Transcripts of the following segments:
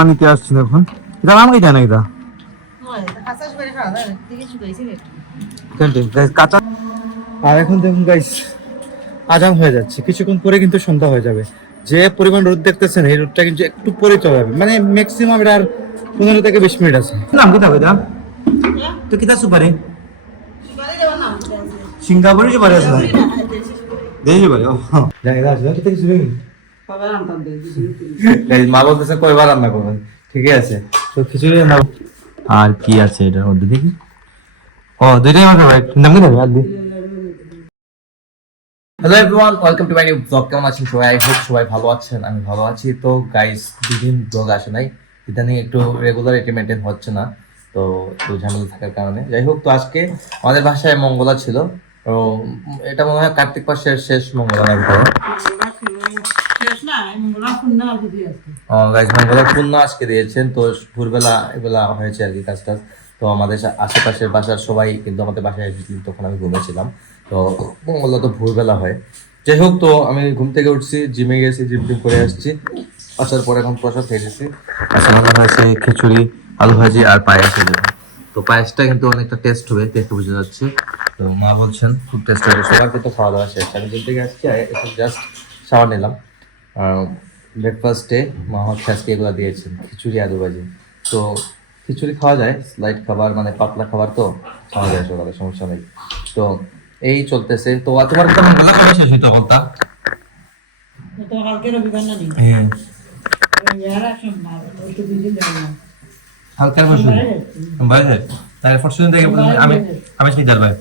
পানিতে আসছি এখন এটা আমাকে জানা এটা কাঁচা। আর এখন দেখুন গাইস আজান হয়ে যাচ্ছে, কিছুক্ষণ পরে কিন্তু সন্ধ্যা হয়ে যাবে। যে পরিমাণ রোদ দেখতেছেন এই রোদটা কিন্তু একটু পরে চলে যাবে, মানে ম্যাক্সিমাম এটা আর 15 থেকে 20 মিনিট আছে। নাম কি থাকবে দাম তো কিতা সুপারি সিঙ্গাপুরি সুপারি আছে না দেশি সুপারি ও জানি না আসলে কিতা কিছু নেই। মা বলতেছে কয়বার রান্না করবেন, ঠিকই আছে তো খিচুড়ি রান্না। আর কি আছে এটার মধ্যে দেখি, ও দুইটাই আমার ফেভারিট, নাম কি থাকবে আর দি। Hello everyone, welcome to my new blog. কেমন আছেন সবাই? আই হোপ সবাই ভালো আছেন, আমি ভালো আছি। তো গাইস দুদিন ব্লগ আসে নাই, ইদানিং একটু রেগুলারিটি মেনটেন হচ্ছে না, তো একটু ঝামেলা থাকার কারণে। যাই হোক, তো আজকে আমাদের বাসায় মঙ্গলা ছিল, তো এটা মনে হয় কার্তিক মাসের শেষ মঙ্গলা ভিতরে। গাইস মঙ্গলা পূর্ণ আজকে দিয়েছেন, তো ভোরবেলা এগুলা হয়েছে আর কি কাজ টাজ। তো আমাদের আশেপাশের বাসার সবাই কিন্তু আমাদের বাসায় এসেছিলেন, তখন আমি ঘুমেছিলাম। তো মঙ্গলা তো ভোরবেলা হয়। যাই হোক, তো আমি ঘুম থেকে উঠছি, জিমে গেছি, জিম টিম করে আসছি, আসার পর এখন প্রসাদ খেয়ে গেছি। আচ্ছা, আমার হয়েছে খিচুড়ি, আলু ভাজি আর পায়েস হয়ে যাবে। তো পায়েসটা কিন্তু অনেকটা টেস্ট হবে, দেখতে বোঝা যাচ্ছে। তো মা বলছেন খুব টেস্ট হবে। সবার কিন্তু খাওয়া দাওয়া শেষ, আমি জিম থেকে আসছি, একটু জাস্ট শাওয়ার নিলাম। ব্রেকফাস্টে মা হচ্ছে আজকে এগুলো দিয়েছেন, খিচুড়ি আলু ভাজি। তো খিচুড়ি খাওয়া যায়, লাইট খাবার, মানে পাতলা খাবার, তো খাওয়া যায় সকালে, সমস্যা নেই। তো এই চলতেছে। তো তোমার কেমন গলা কবে শেষ হইতো বলতা? হ্যাঁ, হালকা বসুন বাইরে, তাহলে ফরচুন থেকে আমি আমি সিদার ভাই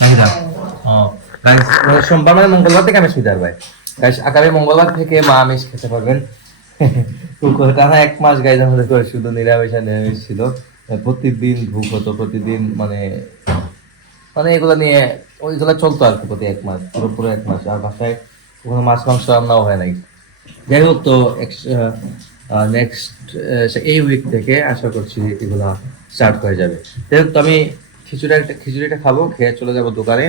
নাকি দাও। ও গাইস, সোমবার মানে মঙ্গলবার থেকে আমি সিদার ভাই। গাইস আগামী মঙ্গলবার থেকে মা আমিষ খেতে পারবেন। টানা 1 মাস গাইস আমাদের করে শুধু নিরামিষ আর নিরামিষ ছিল। প্রতিদিন ভুক হতো, প্রতিদিন মানে মানে এগুলো নিয়ে ওইগুলো চলতো আর কি, প্রতি 1 মাস, পুরো 1 মাস। আর বাসায় কোনো মাছ মাংস রান্নাও হয় নাই। যাই হোক, তো নেক্সট এই উইক থেকে আশা করছি এগুলা স্টার্ট হয়ে যাবে। যাই হোক, তো আমি খিচুড়িটা খাবো, খেয়ে চলে যাবো দোকানে,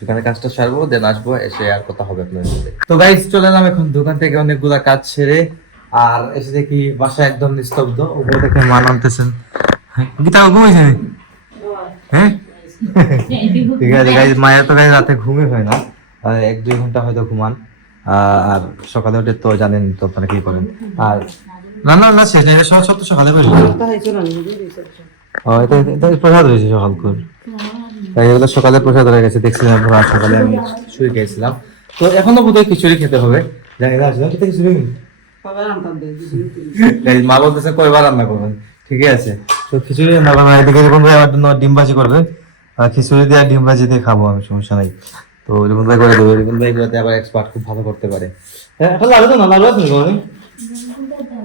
দোকানে কাজটা সারবো, দেন আসবো, এসে আর কথা হবে আপনার সাথে। তো গাইস চলে এলাম এখন দোকান থেকে অনেকগুলা কাজ সেরে, আর এসে দেখি বাসা একদম নিস্তব্ধ। উপরে দেখে মা নামতেছেন। গীতা ঘুমাইছে? হ্যাঁ ঠিক আছে গাইস, মায়ের তো গাইস রাতে ঘুমই হয় না, 1-2 ঘন্টা হয়তো ঘুমান। আর সকালে উঠে তো জানেন তো আপনারা কি করেন। আর রান্না বান্না শেষ, এটা সব তো সকালে করে এটা প্রসাদ হয়েছে সকাল করে, তাই এগুলো সকালে প্রসাদ হয়ে গেছে। দেখছিলাম আর সকালে আমি খিচুড়ি খেয়েছিলাম, তো এখনো বোধহয় খিচুড়ি খেতে হবে, জানি না আসলে খেতে খিচুড়ি। মা বলতেছে কয়বার রান্না করবেন, ঠিকই আছে তো খিচুড়ি রান্না করবেন। এদিকে এরকম আমার জন্য ডিম ভাজি করবে, আর খিচুড়ি দিয়ে আর ডিম ভাজি দিয়ে খাবো আমি, সমস্যা নাই। তো রিপন ভাই করে দেবো, রিপন ভাই গুলোতে আবার এক্সপার্ট, খুব ভালো করতে পারে। হ্যাঁ, এখন লাড়ু তো না, লাড়ু আছে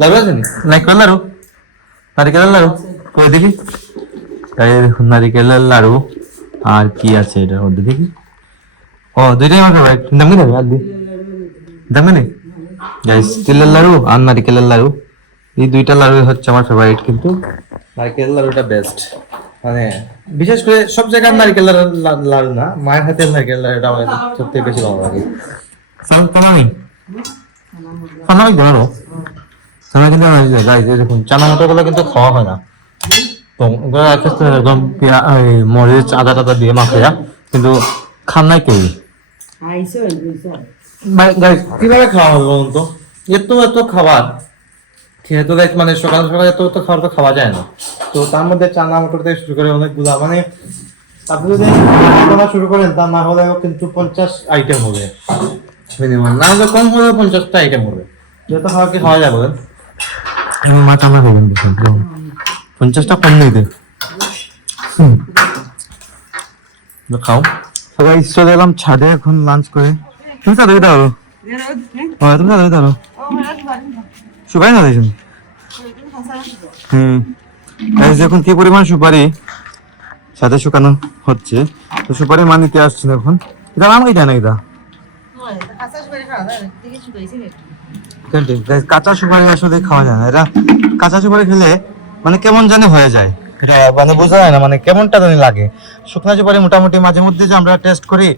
লাড়ু আছে নারিকেল লাড়ু, নারিকেলের লাড়ু করে দেখি। দেখুন নারিকেলের লাড়ু, আর কি আছে এটার মধ্যে দেখি। ও দুইটাই আমার ফেভারিট, দাম কি থাকবে আর দি দাম নেই গাইস। তিলের লাড়ু আর নারিকেলের লাড়ু, এই দুইটা লাড়ু হচ্ছে আমার ফেভারিট, কিন্তু নারিকেল লাড়ুটা বেস্ট। মানে বিশেষ করে সব জায়গায় নারিকেল লাড়ু না, মায়ের হাতের নারিকেল লাড়ুটা আমার সবথেকে বেশি ভালো লাগে। দেখুন চানা মটর গুলো কিন্তু খাওয়া হয় না, তো একদম মরিচ আদা টাদা দিয়ে মাখিয়া, কিন্তু খান নাই কেউ। কিভাবে খাওয়া হবে বলুন তো? এত খাবার খেয়ে তো দেখ, মানে সকাল সকাল এত খাবার তো খাওয়া যায় না। তো তার মধ্যে চানা মটর থেকে শুরু করে অনেকগুলা, মানে আপনি যদি শুরু করেন তা না হলে কিন্তু 50 আইটেম হবে মিনিমাম, না হলে কম হলে 50টা আইটেম হবে। যত খাওয়া কি খাওয়া যায় বলেন? মা টানা খাবেন 50টা কম নেই দেয় খাও সবাই। চলে এলাম ছাদে এখন লাঞ্চ করে। তুমি ছাদে দিতে পারো? তুমি ছাদে দিতে পারো, সুপারি না দিয়েছেন? এখন কি পরিমাণ সুপারি সাথে শুকানো হচ্ছে, তো সুপারি মানিতে আসছি না এখন। এটা আমাকে জানা এটা কাঁচা সুপারি আসলে খাওয়া যায় না। এটা কাঁচা সুপারি খেলে মানে কেমন জানি হয়ে যায়, এটা মানে বোঝা যায় না, মানে কেমনটা জানি লাগে। শুকনা সুপারি মোটামুটি মাঝে মধ্যে যে আমরা টেস্ট করি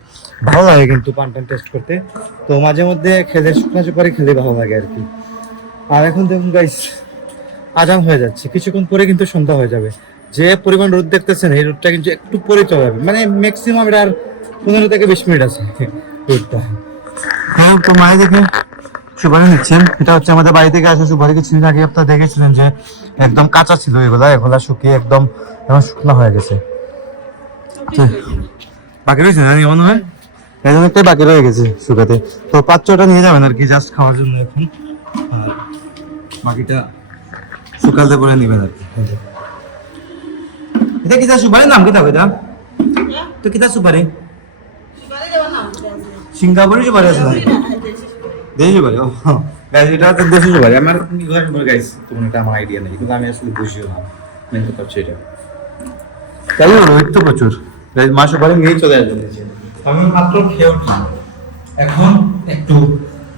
ভালো লাগে, কিন্তু পান টেস্ট করতে, তো মাঝে মধ্যে খেলে শুকনা সুপারি খেলে ভালো লাগে আর কি। আর এখন দেখুন গাইস আজান হয়ে যাচ্ছে, কিছুক্ষণ পরে কিন্তু সন্ধ্যা হয়ে যাবে। যে পরিমাণ রোদ দেখতেছেন এই রোদটা কিন্তু একটু পরে চলে যাবে, মানে ম্যাক্সিমাম এটা আর 15 থেকে 20 মিনিট আছে রোদটা। হ্যাঁ, তো মায়ের দেখে সুপারি নিচ্ছেন। এটা হচ্ছে আমাদের বাড়ি থেকে আসা সুপারি। কিছুদিন আগে আপনারা দেখেছিলেন যে একদম কাঁচা ছিল, এগুলা শুকিয়ে একদম শুকনো হয়ে গেছে। বাকি রয়েছে না মনে হয়, এই জন্য একটাই বাকি রয়ে গেছে শুকাতে। তো 5-6টা নিয়ে যাবেন আর কি, জাস্ট খাওয়ার জন্য এখন। আর বাকিটা শুকাতে পরে নিবেন আর কি। এটা কিতা সুপারির নাম কিতা এটা? তো কিতা সুপারি? সিঙ্গাপুরি সুপারি আছে না? দেশি সুপারি। ও গাইস, এটা তো দেশি সুপারি। আমার গাইস তোমার এটা আমার আইডিয়া নেই, কিন্তু আমি আসলে বুঝিও না মেন কথা হচ্ছে এটা। তাই হলো একটু প্রচুর গাইস, মা সুপারি নিয়ে চলে আসবেন নিচে। আমি মাত্র খেয়ে উঠলাম, এখন একটু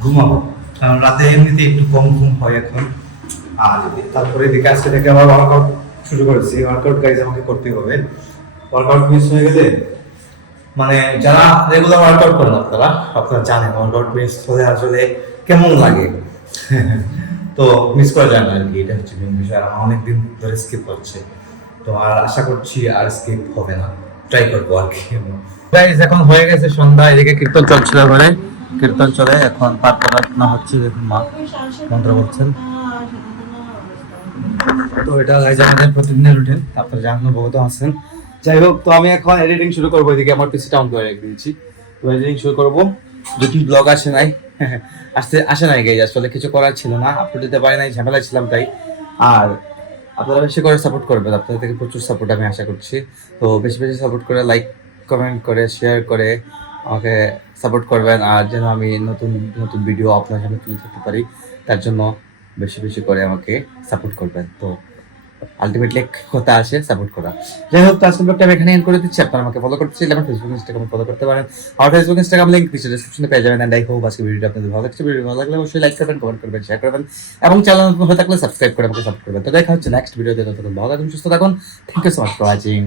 ঘুমাবো, কারণ রাতে এমনিতে একটু কম ঘুম হয় এখন। আর তারপরে এদিকে আজকে থেকে আবার ওয়ার্কআউট শুরু করেছি। ওয়ার্কআউট গাইজ আমাকে করতেই হবে। ওয়ার্কআউট মিস হয়ে গেলে, মানে যারা রেগুলার ওয়ার্কআউট করেন আপনারা জানেন ওয়ার্কআউট মিস হলে আসলে কেমন লাগে। তো মিস করা যায় না আর কি, এটা হচ্ছে মেন বিষয়। আমার অনেকদিন ধরে স্কিপ হচ্ছে, তো আর আশা করছি আর স্কিপ হবে না, ট্রাই করবো আর কি। গাইজ এখন হয়ে গেছে সন্ধ্যা, এদিকে কীর্তন চলছিল, ঘরে কীর্তন চলে, এখন পাঠ পড়াশোনা হচ্ছে, দেখুন মা মন্ত্র বলছেন। তো এটা গাইজ আমাদের প্রতিদিনের রুটিন, আপনারা জানানো বহুত আছেন। যাই হোক, তো আমি এখন এডিটিং শুরু করবো। এদিকে আমার পিসিটা অন করে রেখে দিয়েছি, তো এডিটিং শুরু করবো। দুটি ব্লগ আসে নাই আসে নাই গাইজ, আসলে কিছু করার ছিল না, আপলোড দিতে পারি নাই, ঝামেলা ছিলাম তাই। আর আপনারা বেশি করে সাপোর্ট করবেন, আপনাদের থেকে প্রচুর সাপোর্ট আমি আশা করছি। তো বেশি বেশি সাপোর্ট করে, লাইক কমেন্ট করে, শেয়ার করে আমাকে সাপোর্ট করবেন। আর যেন আমি নতুন নতুন ভিডিও আপনার সামনে তুলে ধরতে পারি, তার জন্য বেশি বেশি করে আমাকে সাপোর্ট করবেন। তো আলটিমেটলি কথা আসে সাপোর্ট করা। যাই হোক, তো আজকের ব্লগটা আমি এখানে এন্ড করে দিচ্ছি। আপনারা আমাকে ফলো করতে চাইলে আমার ফেসবুক ইনস্টাগ্রাম ফলো করতে পারেন। আমার ফেসবুক ইনস্টাগ্রাম লিংক নিচে ডেসক্রিপশনে পেয়ে যাবেন। এন্ড আই হোপ আজকের ভিডিওটা আপনাদের ভালো লাগছে। ভিডিও ভালো লাগলে অবশ্যই লাইক করবেন, কমেন্ট করবেন, শেয়ার করবেন এবং চ্যানেল নতুন হয়ে থাকলে সাবস্ক্রাইব করে আমাকে সাপোর্ট করবেন। তো দেখা হচ্ছে নেক্সট ভিডিওতে। ততক্ষণ ভালো থাকুন, সুস্থ থাকুন। Thank you so much for watching.